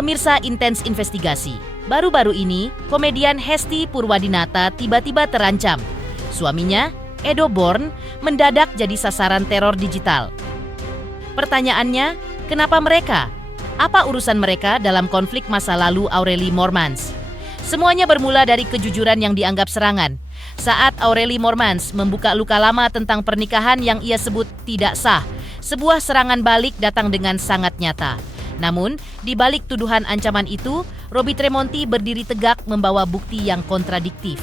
Pemirsa Intens Investigasi, baru-baru ini komedian Hesti Purwadinata tiba-tiba terancam. Suaminya, Edo Born, mendadak jadi sasaran teror digital. Pertanyaannya, kenapa mereka? Apa urusan mereka dalam konflik masa lalu Aurelie Moormans? Semuanya bermula dari kejujuran yang dianggap serangan. Saat Aurelie Moormans membuka luka lama tentang pernikahan yang ia sebut tidak sah, sebuah serangan balik datang dengan sangat nyata. Namun, di balik tuduhan ancaman itu, Robby Tremonti berdiri tegak membawa bukti yang kontradiktif.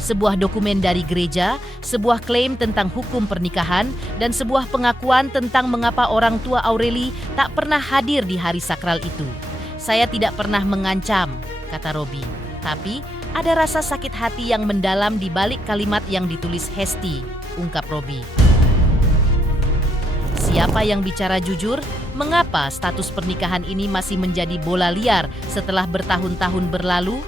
Sebuah dokumen dari gereja, sebuah klaim tentang hukum pernikahan, dan sebuah pengakuan tentang mengapa orang tua Aurelie tak pernah hadir di hari sakral itu. Saya tidak pernah mengancam, kata Robby. Tapi, ada rasa sakit hati yang mendalam di balik kalimat yang ditulis Hesti, ungkap Robby. Siapa yang bicara jujur? Mengapa status pernikahan ini masih menjadi bola liar setelah bertahun-tahun berlalu?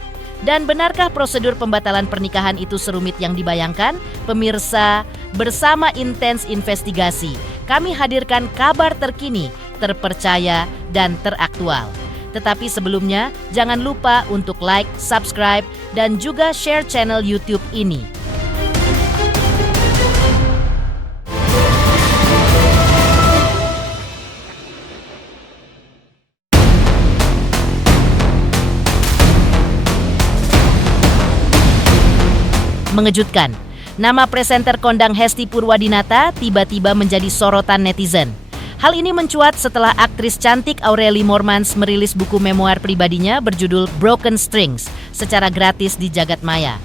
Dan benarkah prosedur pembatalan pernikahan itu serumit yang dibayangkan? Pemirsa, bersama Intens Investigasi, kami hadirkan kabar terkini, terpercaya, dan teraktual. Tetapi sebelumnya, jangan lupa untuk like, subscribe, dan juga share channel YouTube ini. Mengejutkan, nama presenter kondang Hesti Purwadinata tiba-tiba menjadi sorotan netizen. Hal ini mencuat setelah aktris cantik Aurelie Moormans merilis buku memoir pribadinya berjudul Broken Strings secara gratis di jagat maya.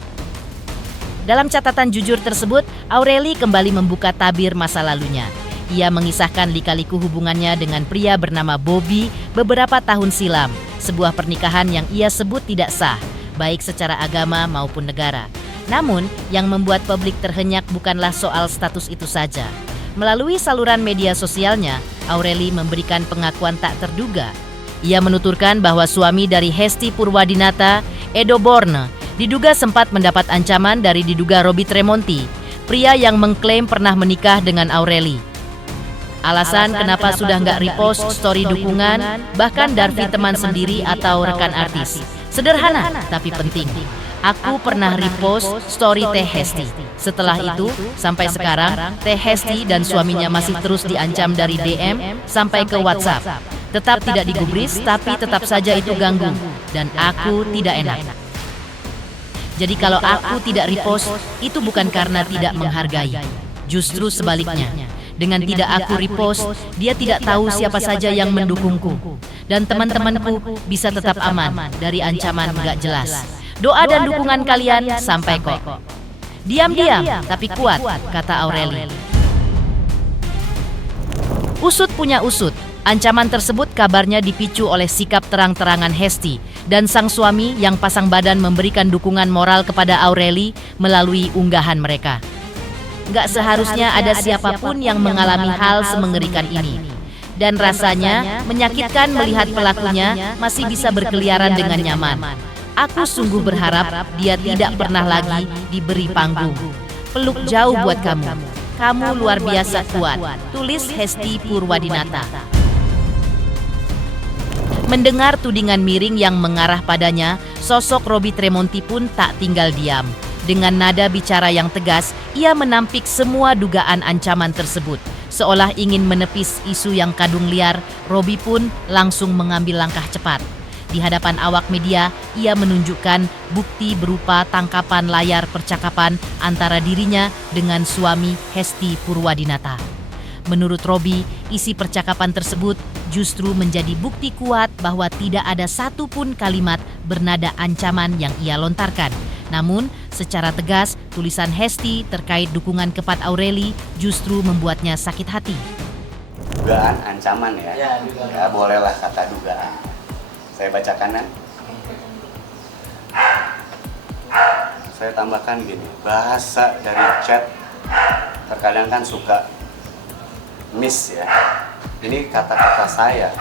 Dalam catatan jujur tersebut, Aurelie kembali membuka tabir masa lalunya. Ia mengisahkan lika-liku hubungannya dengan pria bernama Bobby beberapa tahun silam, sebuah pernikahan yang ia sebut tidak sah, baik secara agama maupun negara. Namun, yang membuat publik terhenyak bukanlah soal status itu saja. Melalui saluran media sosialnya, Aurelie memberikan pengakuan tak terduga. Ia menuturkan bahwa suami dari Hesti Purwadinata, Edo Born, diduga sempat mendapat ancaman dari diduga Robby Tremonti, pria yang mengklaim pernah menikah dengan Aurelie. Alasan kenapa sudah nggak repost story dukungan, bahkan Darvi teman sendiri atau rekan artis. Sederhana tapi penting. Aku pernah repost story Teh Hesti. Setelah itu, sampai sekarang, Teh Hesti dan suaminya masih terus diancam dari DM sampai ke WhatsApp. Tetap tidak digubris, tapi tetap saja itu ganggu. Dan aku tidak enak. Jadi kalau aku tidak repost, itu bukan karena tidak menghargai. Justru sebaliknya. Dengan tidak aku repost, dia tidak tahu siapa saja yang mendukungku. Dan teman-temanku bisa tetap aman dari ancaman gak jelas. Doa dan dukungan kalian sampai kok. Diam-diam tapi kuat, kata Aurelie. Usut punya usut. Ancaman tersebut kabarnya dipicu oleh sikap terang-terangan Hesti dan sang suami yang pasang badan memberikan dukungan moral kepada Aurelie melalui unggahan mereka. Gak seharusnya ada siapapun yang mengalami hal semengerikan ini. Dan rasanya menyakitkan melihat pelakunya masih bisa berkeliaran dengan nyaman. Aku sungguh berharap dia tidak pernah lagi diberi panggung. Peluk jauh buat kamu. Kamu luar biasa kuat. Tulis Hesti Purwadinata. Mendengar tudingan miring yang mengarah padanya, sosok Robby Tremonti pun tak tinggal diam. Dengan nada bicara yang tegas, ia menampik semua dugaan ancaman tersebut. Seolah ingin menepis isu yang kadung liar, Robby pun langsung mengambil langkah cepat. Di hadapan awak media, ia menunjukkan bukti berupa tangkapan layar percakapan antara dirinya dengan suami Hesti Purwadinata. Menurut Robby, isi percakapan tersebut justru menjadi bukti kuat bahwa tidak ada satupun kalimat bernada ancaman yang ia lontarkan. Namun, secara tegas, tulisan Hesti terkait dukungan kepada Aurelie justru membuatnya sakit hati. Dugaan ancaman ya, bolehlah kata dugaan. Saya bacakan kan? Saya tambahkan gini, bahasa dari chat terkadang kan suka miss ya. Ini kata-kata saya.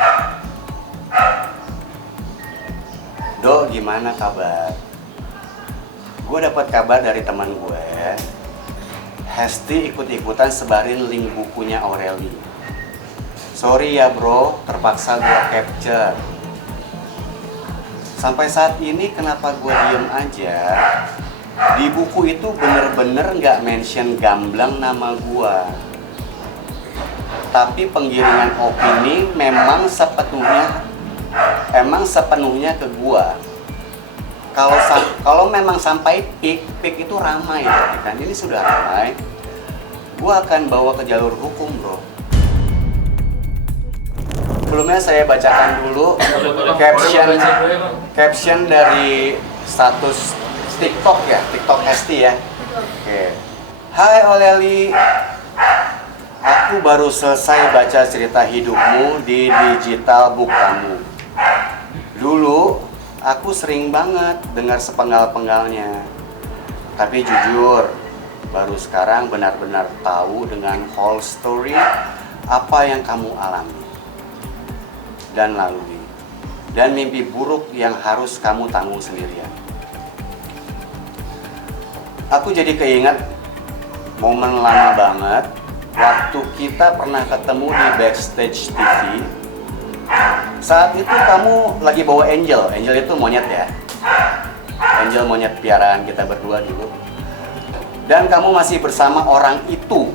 Do, gimana kabar? Gue dapat kabar dari teman gue, Hesti ikut-ikutan sebarin link bukunya Aurelie. Sorry ya bro, terpaksa gue capture. Sampai saat ini kenapa gue diem aja? Di buku itu bener-bener nggak mention gamblang nama gue. Tapi penggiringan opini emang sepenuhnya ke gue. Kalau memang sampai peak itu ramai, kan? Ini sudah ramai. Gue akan bawa ke jalur hukum, bro. Sebelumnya saya bacakan dulu caption dari status TikTok ya, TikTok Hesti ya. Oke. Hai Oleli, aku baru selesai baca cerita hidupmu di digital book kamu. Dulu aku sering banget dengar sepenggal-penggalnya. Tapi jujur, baru sekarang benar-benar tahu dengan whole story apa yang kamu alami dan lalui, dan mimpi buruk yang harus kamu tanggung sendirian. Aku jadi keinget momen lama banget waktu kita pernah ketemu di Backstage TV. Saat itu kamu lagi bawa Angel itu monyet ya. Angel monyet piaraan kita berdua dulu. Dan kamu masih bersama orang itu.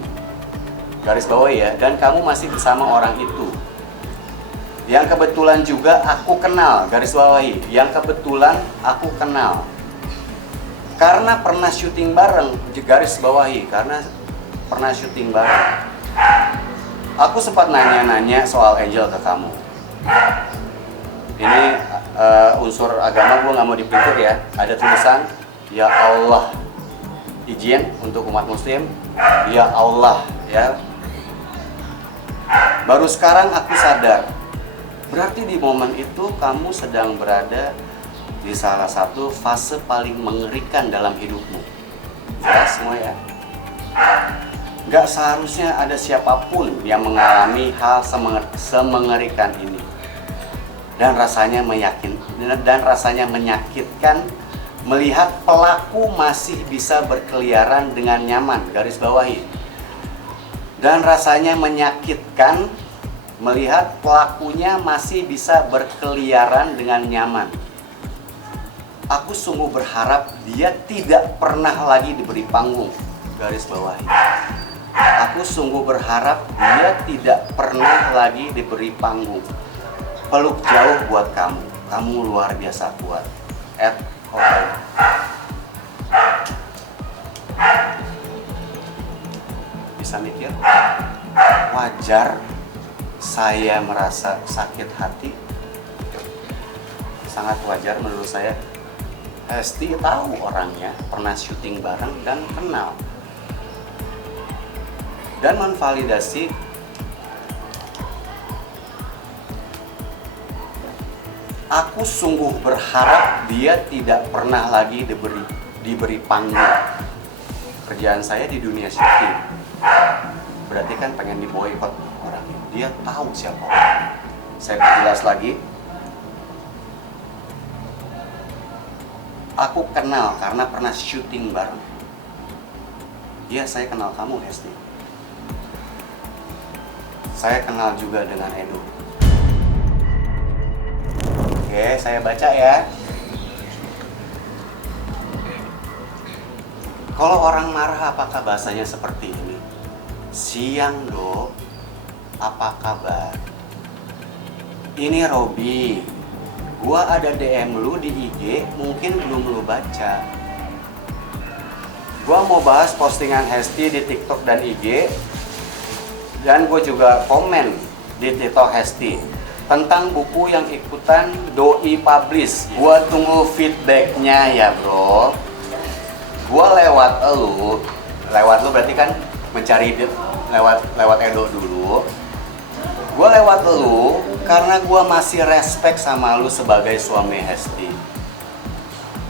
Garis bawahi ya, dan kamu masih bersama orang itu. Yang kebetulan juga aku kenal, garis bawahi. Yang kebetulan aku kenal. Karena pernah syuting bareng, garis bawahi, karena pernah syuting bareng. Aku sempat nanya-nanya soal Angel ke kamu. Ini unsur agama gue nggak mau dipikir ya. Ada tulisan, ya Allah, izin untuk umat muslim, ya Allah ya. Baru sekarang aku sadar, berarti di momen itu kamu sedang berada di salah satu fase paling mengerikan dalam hidupmu. Jelas semua ya? Gak seharusnya ada siapapun yang mengalami hal semengerikan ini. Dan rasanya menyakitkan melihat pelaku masih bisa berkeliaran dengan nyaman, garis bawahi. Dan rasanya menyakitkan melihat pelakunya masih bisa berkeliaran dengan nyaman. Aku sungguh berharap dia tidak pernah lagi diberi panggung, garis bawahi. Aku sungguh berharap dia tidak pernah lagi diberi panggung. Peluk jauh buat kamu. Kamu luar biasa kuat. @hotel. Bisa mikir? Wajar saya merasa sakit hati. Sangat wajar menurut saya. Hesti tahu orangnya, pernah syuting bareng dan kenal. Dan menvalidasi aku sungguh berharap dia tidak pernah lagi diberi panggung. Kerjaan saya di dunia syuting. Berarti kan pengen diboykot orangnya. Dia tahu siapa orangnya. Saya perjelas lagi. Aku kenal karena pernah syuting bareng. Iya, saya kenal kamu, Hesti. Saya kenal juga dengan Edo. Oke, saya baca ya. Kalau orang marah, apakah bahasanya seperti ini? Siang, Dok. Apa kabar? Ini Robi. Gua ada DM lu di IG, mungkin belum lu baca. Gua mau bahas postingan Hesti di TikTok dan IG. Dan gue juga komen di TikTok Hesti tentang buku yang ikutan Doi publish. Gue tunggu feedbacknya ya bro. Gue lewat lu berarti kan mencari lewat Edo dulu. Gue lewat lu karena gue masih respect sama lu sebagai suami Hesti.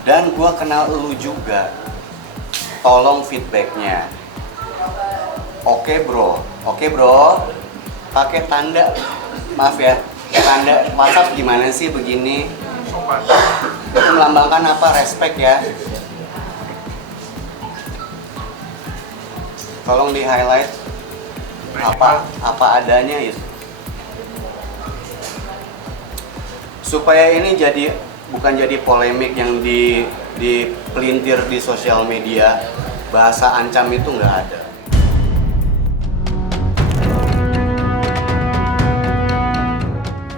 Dan gue kenal lu juga. Tolong feedbacknya. Oke bro, pakai tanda, maaf ya, tanda WhatsApp gimana sih begini? Itu melambangkan apa? Respect ya. Tolong di highlight apa adanya itu. supaya ini bukan jadi polemik yang dipelintir di sosial media, bahasa ancam itu nggak ada.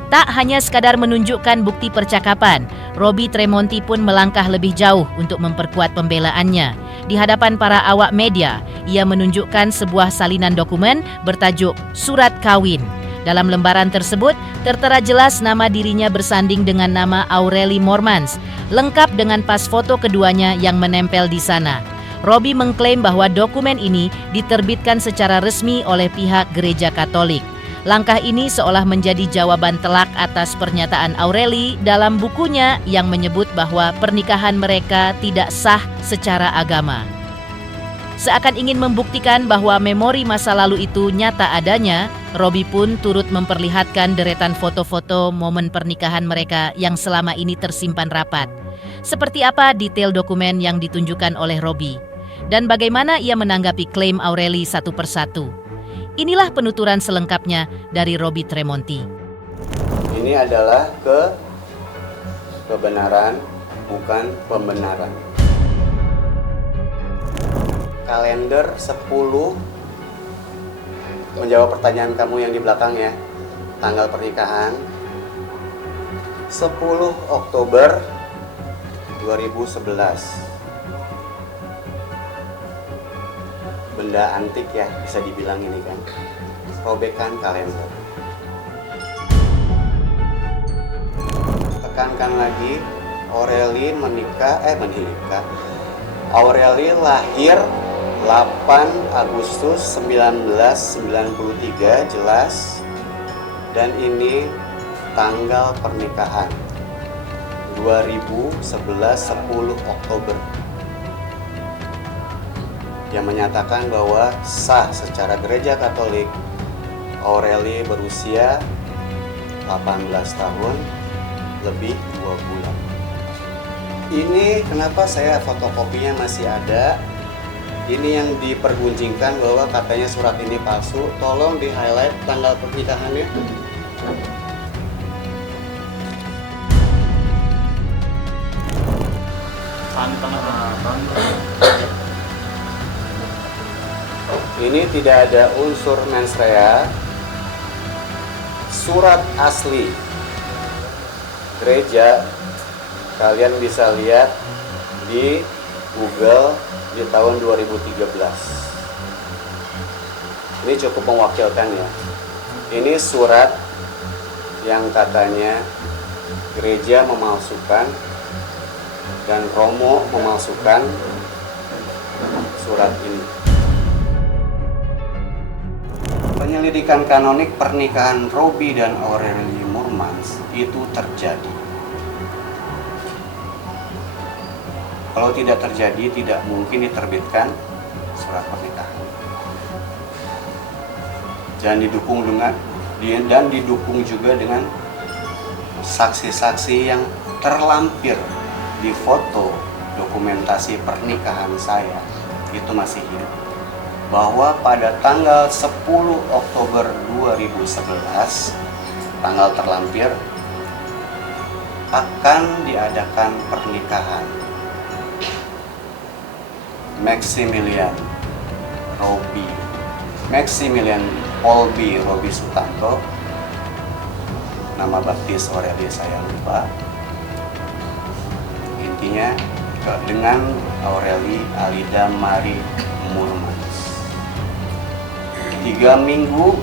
Tak hanya sekadar menunjukkan bukti percakapan, Robby Tremonti pun melangkah lebih jauh untuk memperkuat pembelaannya. Di hadapan para awak media, ia menunjukkan sebuah salinan dokumen bertajuk Surat Kawin. Dalam lembaran tersebut, tertera jelas nama dirinya bersanding dengan nama Aurelie Moormans, lengkap dengan pas foto keduanya yang menempel di sana. Robby mengklaim bahwa dokumen ini diterbitkan secara resmi oleh pihak Gereja Katolik. Langkah ini seolah menjadi jawaban telak atas pernyataan Aurelie dalam bukunya yang menyebut bahwa pernikahan mereka tidak sah secara agama. Seakan ingin membuktikan bahwa memori masa lalu itu nyata adanya, Robby pun turut memperlihatkan deretan foto-foto momen pernikahan mereka yang selama ini tersimpan rapat. Seperti apa detail dokumen yang ditunjukkan oleh Robby? Dan bagaimana ia menanggapi klaim Aurelie satu persatu? Inilah penuturan selengkapnya dari Robby Tremonti. Ini adalah kebenaran, bukan pembenaran. Kalender 10, menjawab pertanyaan kamu yang di belakang ya. Tanggal pernikahan 10 Oktober 2011. Benda antik ya, bisa dibilang ini kan. Robekan kalender. Tekankan lagi, Aurelie menikah. Aurelie lahir 8 Agustus 1993 jelas, dan ini tanggal pernikahan 2011 10 Oktober yang menyatakan bahwa sah secara Gereja Katolik Aurelie berusia 18 tahun lebih 2 bulan. Ini kenapa saya fotokopinya masih ada. Ini yang dipergunjingkan bahwa katanya surat ini palsu. Tolong di highlight tanggal pernikahannya. Ini tidak ada unsur mens rea. Surat asli gereja kalian bisa lihat di Google di tahun 2013. Ini cukup mewakilkan ya. Ini surat yang katanya gereja memalsukan dan Romo memalsukan surat ini. Penyelidikan kanonik pernikahan Robby dan Aurelie Moormans itu terjadi. Kalau tidak terjadi, tidak mungkin diterbitkan surat pernikahan. Dan didukung juga dengan saksi-saksi yang terlampir di foto dokumentasi pernikahan saya itu masih hidup. Bahwa pada tanggal 10 Oktober 2011, tanggal terlampir, akan diadakan pernikahan Maximilian Polby Robby Sutanto, nama baptis Aurelie saya lupa, intinya dengan Aurelie Alida Marie Moormans. 3 minggu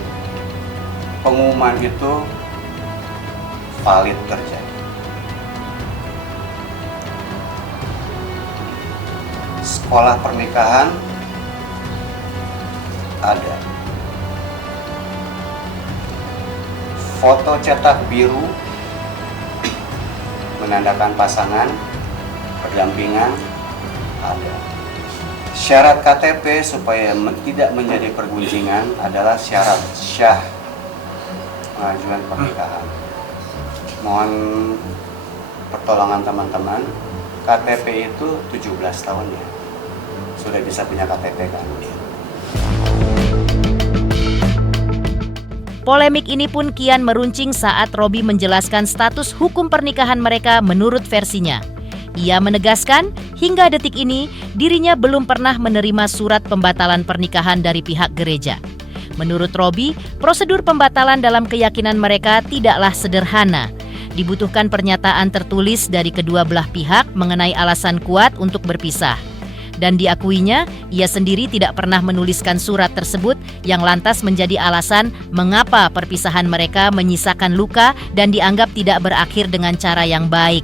pengumuman itu valid terjadi. Sekolah pernikahan ada. Foto cetak biru menandakan pasangan berdampingan ada. Syarat KTP supaya tidak menjadi pergunjingan adalah syarat syah pengajuan pernikahan. Mohon pertolongan teman-teman, KTP itu 17 tahun ya. Sudah bisa punya KTP kan? Polemik ini pun kian meruncing saat Robby menjelaskan status hukum pernikahan mereka menurut versinya. Ia menegaskan hingga detik ini dirinya belum pernah menerima surat pembatalan pernikahan dari pihak gereja. Menurut Robby, prosedur pembatalan dalam keyakinan mereka tidaklah sederhana. Dibutuhkan pernyataan tertulis dari kedua belah pihak mengenai alasan kuat untuk berpisah. Dan diakuinya, ia sendiri tidak pernah menuliskan surat tersebut yang lantas menjadi alasan mengapa perpisahan mereka menyisakan luka dan dianggap tidak berakhir dengan cara yang baik.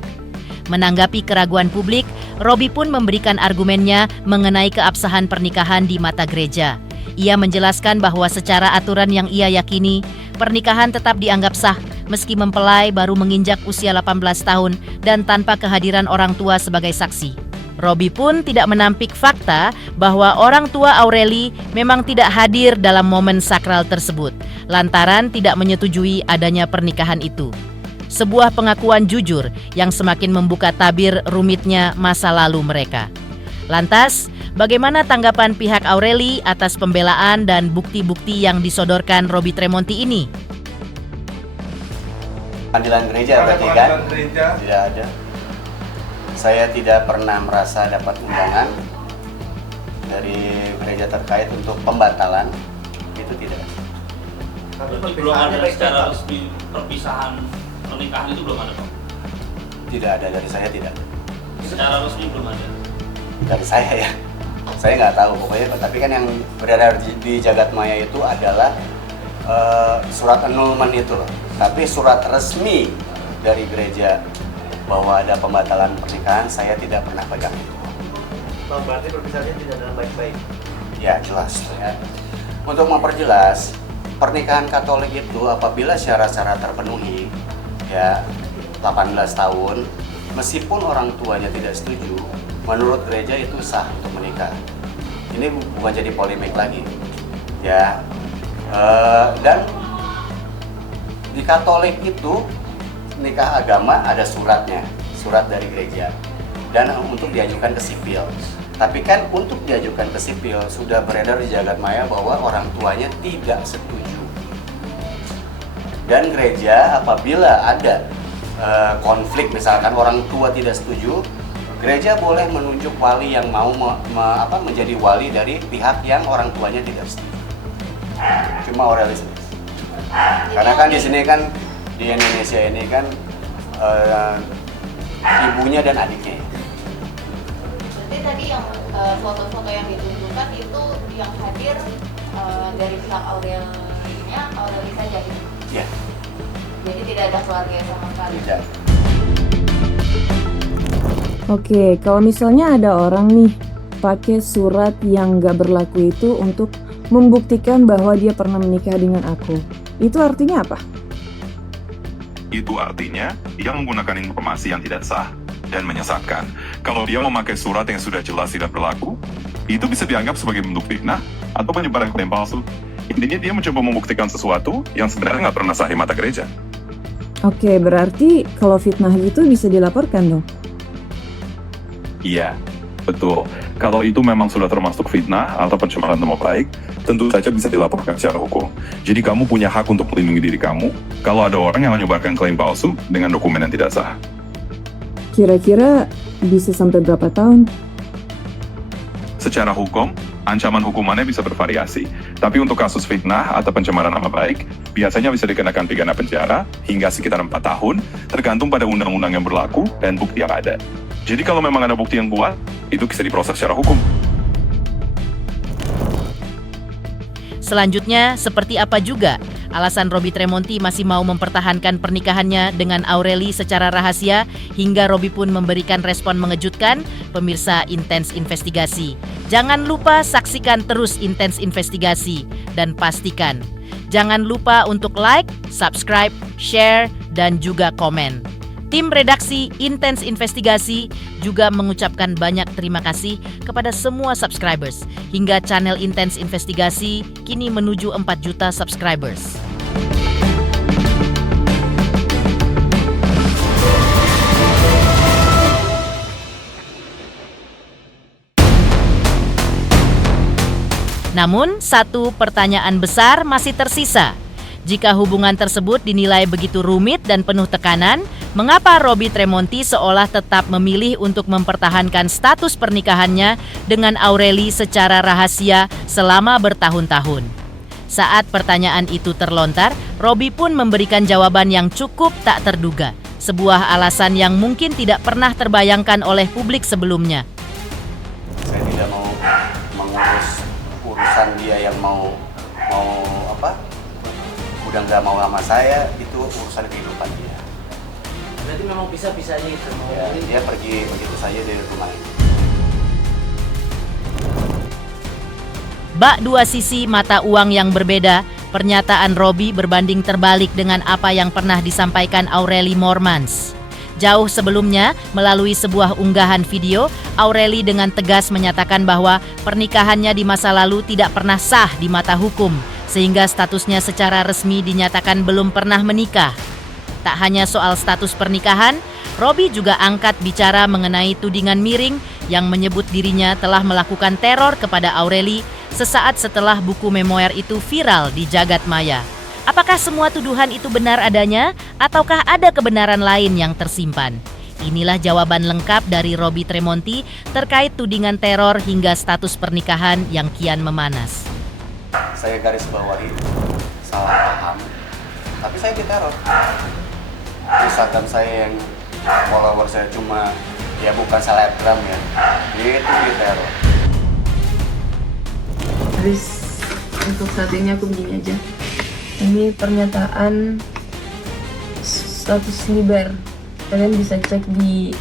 Menanggapi keraguan publik, Robby pun memberikan argumennya mengenai keabsahan pernikahan di mata gereja. Ia menjelaskan bahwa secara aturan yang ia yakini, pernikahan tetap dianggap sah meski mempelai baru menginjak usia 18 tahun dan tanpa kehadiran orang tua sebagai saksi. Robby pun tidak menampik fakta bahwa orang tua Aureli memang tidak hadir dalam momen sakral tersebut, lantaran tidak menyetujui adanya pernikahan itu. Sebuah pengakuan jujur yang semakin membuka tabir rumitnya masa lalu mereka. Lantas, bagaimana tanggapan pihak Aureli atas pembelaan dan bukti-bukti yang disodorkan Robby Tremonti ini? Panggilan gereja berarti kan? Tidak ada. Saya tidak pernah merasa dapat undangan dari gereja terkait untuk pembatalan, itu tidak. Tapi belum ada secara resmi perpisahan pernikahan itu belum ada, Pak? Tidak ada, dari saya tidak. Secara resmi belum ada? Dari saya ya, saya nggak tahu pokoknya. Tapi kan yang beredar di jagat maya itu adalah surat annulment itu loh. Tapi surat resmi dari gereja bahwa ada pembatalan pernikahan, saya tidak pernah pegang itu. Bang, berarti perpisahannya tidak dengan baik-baik? Ya jelas ya. Untuk memperjelas, pernikahan Katolik itu apabila syarat-syarat terpenuhi, ya 18 tahun, meskipun orang tuanya tidak setuju, menurut gereja itu sah untuk menikah. Ini bukan jadi polemik lagi, ya. Dan di Katolik itu nikah agama ada suratnya, surat dari gereja, dan untuk diajukan ke sipil. Tapi kan untuk diajukan ke sipil sudah beredar di jagat maya bahwa orang tuanya tidak setuju. Dan gereja apabila ada konflik, misalkan orang tua tidak setuju, gereja boleh menunjuk wali yang mau menjadi wali dari pihak yang orang tuanya tidak setuju. Cuma Aureli sendiri. Karena kan di sini kan di Indonesia ini kan ibunya dan adiknya. Berarti tadi yang foto-foto yang ditunjukkan itu yang hadir dari pihak Aureli saja gitu? Iya. Jadi tidak ada keluarga sama sekali? Tidak. Oke, kalau misalnya ada orang nih pakai surat yang gak berlaku itu untuk membuktikan bahwa dia pernah menikah dengan aku, itu artinya apa? Itu artinya dia menggunakan informasi yang tidak sah dan menyesatkan. Kalau dia memakai surat yang sudah jelas tidak berlaku, itu bisa dianggap sebagai bentuk fitnah atau penyebaran klaim palsu. Intinya dia mencoba membuktikan sesuatu yang sebenarnya nggak pernah sah di mata gereja. Oke, berarti kalau fitnah gitu bisa dilaporkan dong? Iya, betul. Kalau itu memang sudah termasuk fitnah atau pencemaran nama baik, tentu saja bisa dilaporkan secara hukum. Jadi kamu punya hak untuk melindungi diri kamu kalau ada orang yang menyebarkan klaim palsu dengan dokumen yang tidak sah. Kira-kira bisa sampai berapa tahun? Secara hukum, ancaman hukumannya bisa bervariasi. Tapi untuk kasus fitnah atau pencemaran nama baik, biasanya bisa dikenakan pidana penjara hingga sekitar 4 tahun, tergantung pada undang-undang yang berlaku dan bukti yang ada. Jadi kalau memang ada bukti yang kuat, itu bisa diproses secara hukum. Selanjutnya, seperti apa juga alasan Robby Tremonti masih mau mempertahankan pernikahannya dengan Aureli secara rahasia hingga Robby pun memberikan respon mengejutkan? Pemirsa Intens Investigasi, jangan lupa saksikan terus Intens Investigasi dan pastikan jangan lupa untuk like, subscribe, share, dan juga komen. Tim redaksi Intens Investigasi juga mengucapkan banyak terima kasih kepada semua subscribers hingga channel Intens Investigasi kini menuju 4 juta subscribers. Namun, satu pertanyaan besar masih tersisa. Jika hubungan tersebut dinilai begitu rumit dan penuh tekanan, mengapa Robby Tremonti seolah tetap memilih untuk mempertahankan status pernikahannya dengan Aureli secara rahasia selama bertahun-tahun? Saat pertanyaan itu terlontar, Robby pun memberikan jawaban yang cukup tak terduga. Sebuah alasan yang mungkin tidak pernah terbayangkan oleh publik sebelumnya. Saya tidak mau mengurus urusan dia yang mau udah nggak mau sama saya, itu urusan kehidupan dia. Berarti memang bisa-bisanya itu mau Ya, dia pergi begitu saja dari rumah ini. Bak dua sisi mata uang yang berbeda, pernyataan Robby berbanding terbalik dengan apa yang pernah disampaikan Aureli Moormans. Jauh sebelumnya, melalui sebuah unggahan video, Aureli dengan tegas menyatakan bahwa pernikahannya di masa lalu tidak pernah sah di mata hukum, sehingga statusnya secara resmi dinyatakan belum pernah menikah. Tak hanya soal status pernikahan, Robby juga angkat bicara mengenai tudingan miring yang menyebut dirinya telah melakukan teror kepada Aureli sesaat setelah buku memoir itu viral di jagat maya. Apakah semua tuduhan itu benar adanya, ataukah ada kebenaran lain yang tersimpan? Inilah jawaban lengkap dari Robby Tremonti terkait tudingan teror hingga status pernikahan yang kian memanas. Saya garis bawahi, salah paham, tapi saya diteror. Misalkan saya yang follower saya cuma, ya bukan selebgram ya, itu diteror. Terus untuk saat ini aku begini aja. Ini pernyataan status liber. Kalian bisa cek di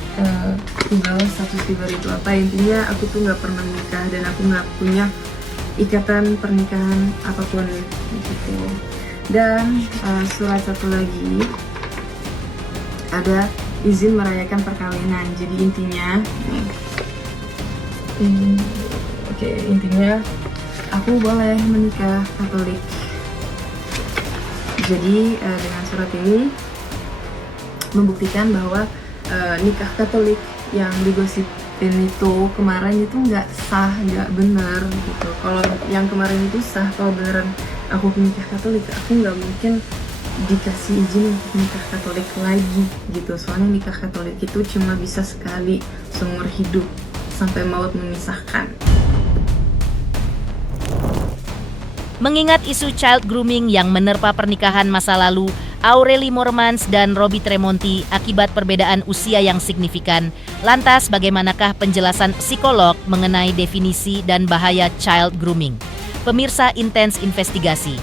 Google status liber itu apa. Intinya aku tuh nggak pernah menikah dan aku nggak punya ikatan pernikahan apapun gitu. Dan surat satu lagi ada izin merayakan perkawinan. Jadi intinya, intinya aku boleh menikah Katolik. Jadi dengan surat ini membuktikan bahwa nikah Katolik yang digosipin itu kemarin itu nggak sah, nggak benar gitu. Kalau yang kemarin itu sah, kalau beneran aku nikah Katolik, aku nggak mungkin dikasih izin untuk nikah Katolik lagi gitu. Soalnya nikah Katolik itu cuma bisa sekali seumur hidup sampai maut memisahkan. Mengingat isu child grooming yang menerpa pernikahan masa lalu, Aureli Moormans dan Robby Tremonti akibat perbedaan usia yang signifikan, lantas bagaimanakah penjelasan psikolog mengenai definisi dan bahaya child grooming? Pemirsa Intens Investigasi,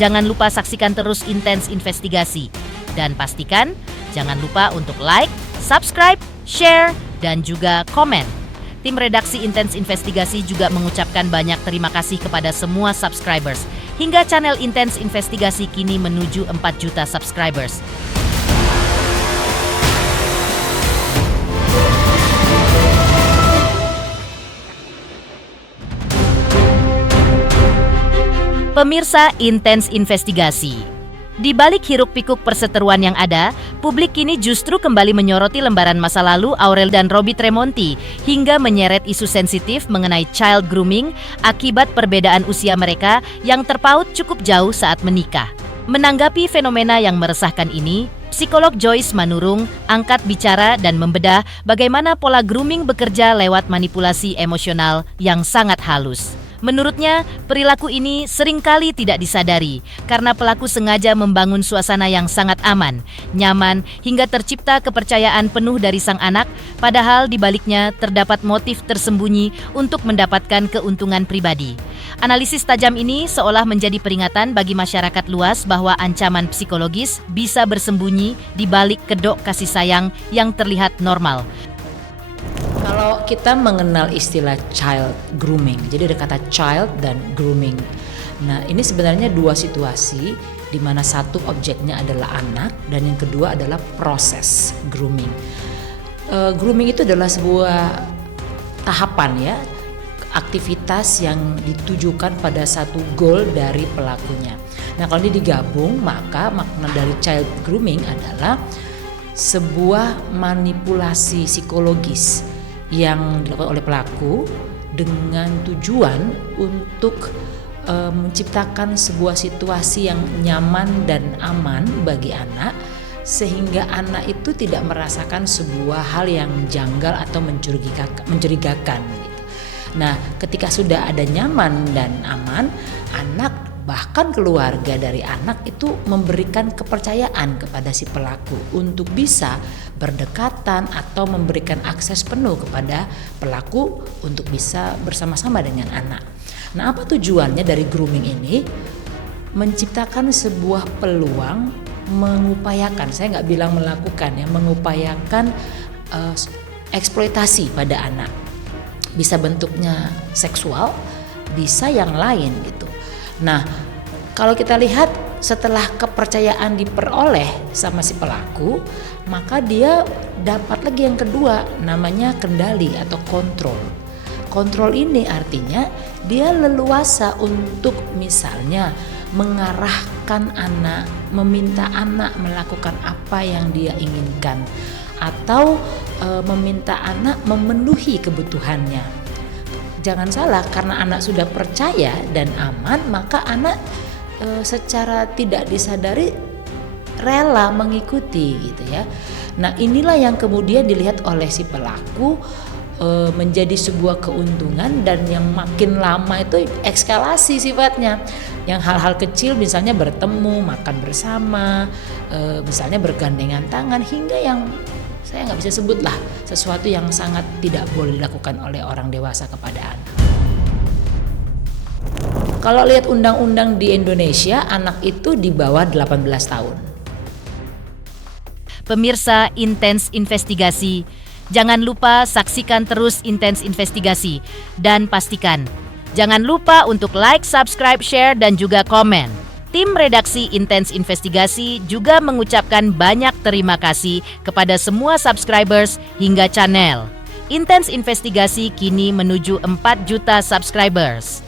jangan lupa saksikan terus Intens Investigasi. Dan pastikan jangan lupa untuk like, subscribe, share, dan juga komen. Tim redaksi Intens Investigasi juga mengucapkan banyak terima kasih kepada semua subscribers. Hingga channel Intens Investigasi kini menuju 4 juta subscribers. Pemirsa Intens Investigasi, di balik hiruk-pikuk perseteruan yang ada, publik kini justru kembali menyoroti lembaran masa lalu Aurel dan Robby Tremonti hingga menyeret isu sensitif mengenai child grooming akibat perbedaan usia mereka yang terpaut cukup jauh saat menikah. Menanggapi fenomena yang meresahkan ini, psikolog Joyce Manurung angkat bicara dan membedah bagaimana pola grooming bekerja lewat manipulasi emosional yang sangat halus. Menurutnya, perilaku ini seringkali tidak disadari karena pelaku sengaja membangun suasana yang sangat aman, nyaman, hingga tercipta kepercayaan penuh dari sang anak, padahal di baliknya terdapat motif tersembunyi untuk mendapatkan keuntungan pribadi. Analisis tajam ini seolah menjadi peringatan bagi masyarakat luas bahwa ancaman psikologis bisa bersembunyi di balik kedok kasih sayang yang terlihat normal. Kalau kita mengenal istilah child grooming, jadi ada kata child dan grooming. Nah, ini sebenarnya dua situasi di mana satu objeknya adalah anak dan yang kedua adalah proses grooming. Grooming itu adalah sebuah tahapan ya, aktivitas yang ditujukan pada satu goal dari pelakunya. Nah, kalau ini digabung, maka makna dari child grooming adalah sebuah manipulasi psikologis yang dilakukan oleh pelaku dengan tujuan untuk menciptakan sebuah situasi yang nyaman dan aman bagi anak, sehingga anak itu tidak merasakan sebuah hal yang janggal atau mencurigakan gitu. Nah, ketika sudah ada nyaman dan aman, anak bahkan keluarga dari anak itu memberikan kepercayaan kepada si pelaku untuk bisa berdekatan atau memberikan akses penuh kepada pelaku untuk bisa bersama-sama dengan anak. Nah, apa tujuannya dari grooming ini? Menciptakan sebuah peluang, mengupayakan, saya nggak bilang melakukan ya, mengupayakan eksploitasi pada anak. Bisa bentuknya seksual, bisa yang lain gitu. Nah, kalau kita lihat setelah kepercayaan diperoleh sama si pelaku, maka dia dapat lagi yang kedua, namanya kendali atau kontrol. Kontrol ini artinya dia leluasa untuk misalnya mengarahkan anak, meminta anak melakukan apa yang dia inginkan, atau meminta anak memenuhi kebutuhannya. Jangan salah, karena anak sudah percaya dan aman, maka anak secara tidak disadari rela mengikuti gitu ya. Nah, inilah yang kemudian dilihat oleh si pelaku menjadi sebuah keuntungan, dan yang makin lama itu eskalasi sifatnya. Yang hal-hal kecil misalnya bertemu, makan bersama, misalnya bergandengan tangan, hingga yang saya nggak bisa sebut lah, sesuatu yang sangat tidak boleh dilakukan oleh orang dewasa kepada anak. Kalau lihat undang-undang di Indonesia, anak itu di bawah 18 tahun. Pemirsa Intens Investigasi, jangan lupa saksikan terus Intens Investigasi dan pastikan jangan lupa untuk like, subscribe, share, dan juga komen. Tim redaksi Intens Investigasi juga mengucapkan banyak terima kasih kepada semua subscribers hingga channel. Intens Investigasi kini menuju 4 juta subscribers.